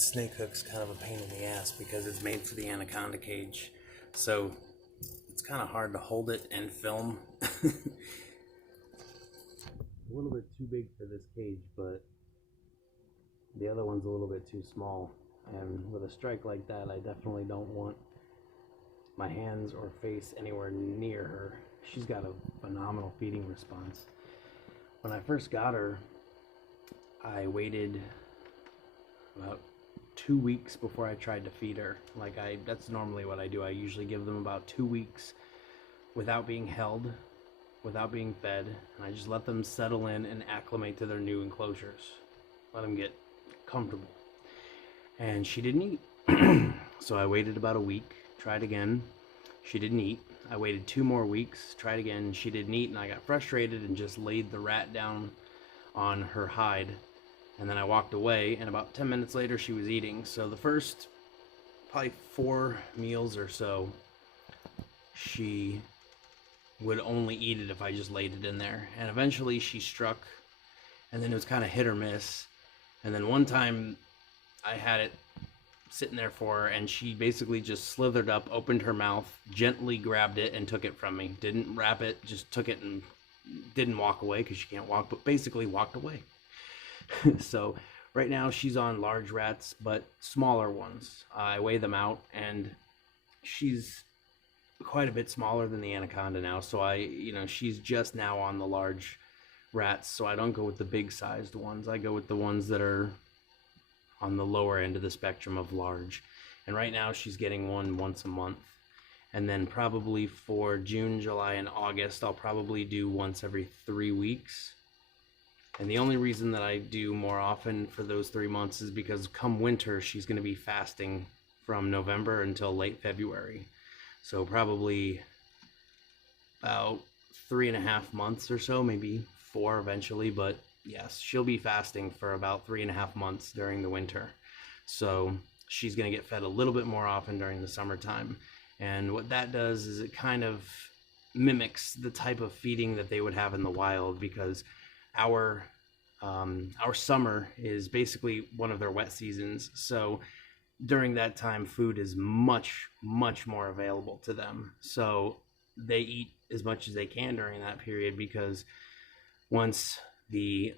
snake hook's kind of a pain in the ass because it's made for the anaconda cage. So it's kind of hard to hold it and film. A little bit too big for this cage, but the other one's a little bit too small. And with a strike like that, I definitely don't want my hands or face anywhere near her. She's got a phenomenal feeding response. When I first got her, I waited about 2 weeks before I tried to feed her. That's normally what I do. I usually give them about 2 weeks without being held, without being fed, and I just let them settle in and acclimate to their new enclosures. Let them get comfortable. And she didn't eat. So I waited about a week, tried again. She didn't eat. I waited 2 more weeks, tried again. She didn't eat, and I got frustrated and just laid the rat down on her hide. And then I walked away, and about 10 minutes later, she was eating. So the first probably 4 meals or so, she would only eat it if I just laid it in there. And eventually she struck, and then it was kind of hit or miss. And then one time I had it sitting there for her, and she basically just slithered up, opened her mouth, gently grabbed it, and took it from me. Didn't wrap it, just took it and didn't walk away because she can't walk, but basically walked away. So right now she's on large rats, but smaller ones. I weigh them out, and she's quite a bit smaller than the anaconda now. So she's just now on the large rats. So I don't go with the big sized ones. I go with the ones that are on the lower end of the spectrum of large. And right now she's getting one once a month. And then probably for June, July, and August, I'll probably do once every 3 weeks. And the only reason that I do more often for those 3 months is because come winter, she's going to be fasting from November until late February. So probably about 3.5 months or so, maybe 4 eventually. But yes, she'll be fasting for about 3.5 months during the winter. So she's going to get fed a little bit more often during the summertime. And what that does is it kind of mimics the type of feeding that they would have in the wild, because our summer is basically one of their wet seasons. So during that time, food is much, much more available to them. So they eat as much as they can during that period, because once the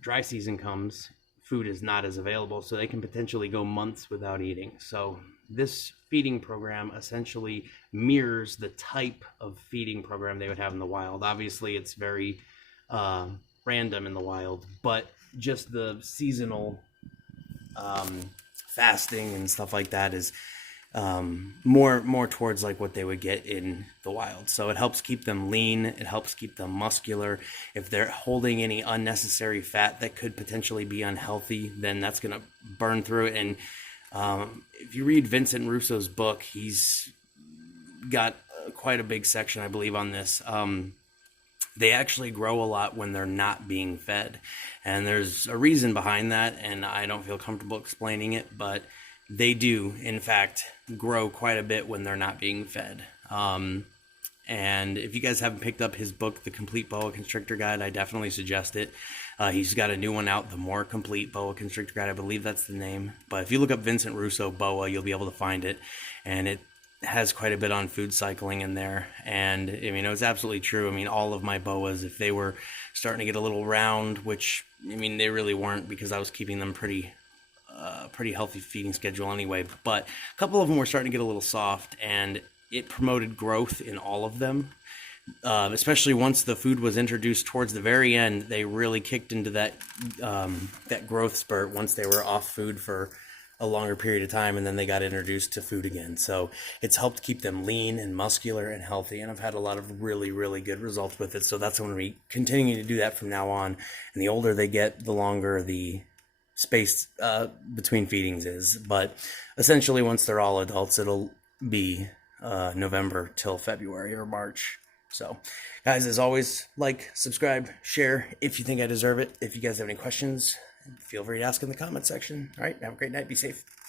dry season comes, food is not as available. So they can potentially go months without eating. So this feeding program essentially mirrors the type of feeding program they would have in the wild. Obviously, it's very random in the wild, but just the seasonal fasting and stuff like that is more towards like what they would get in the wild. So it helps keep them lean, it helps keep them muscular. If they're holding any unnecessary fat that could potentially be unhealthy, then that's going to burn through it. And if you read Vincent Russo's book, he's got quite a big section, I believe, on this. They actually grow a lot when they're not being fed. And there's a reason behind that, and I don't feel comfortable explaining it, but they do, in fact, grow quite a bit when they're not being fed. And if you guys haven't picked up his book, The Complete Boa Constrictor Guide, I definitely suggest it. He's got a new one out, The More Complete Boa Constrictor Guide. I believe that's the name. But if you look up Vincent Russo Boa, you'll be able to find it. And it has quite a bit on food cycling in there. And it's absolutely true. All of my boas, if they were starting to get a little round, which they really weren't, because I was keeping them pretty healthy feeding schedule anyway, but a couple of them were starting to get a little soft, and it promoted growth in all of them. Especially once the food was introduced towards the very end, they really kicked into that growth spurt once they were off food for a longer period of time, and then they got introduced to food again. So it's helped keep them lean and muscular and healthy, and I've had a lot of really, really good results with it. So that's going to be continuing to do that from now on. And the older they get, the longer the space between feedings is. But essentially, once they're all adults, it'll be November till February or March. So guys, as always, like, subscribe, share if you think I deserve it. If you guys have any questions, feel free to ask in the comment section. All right, have a great night. Be safe.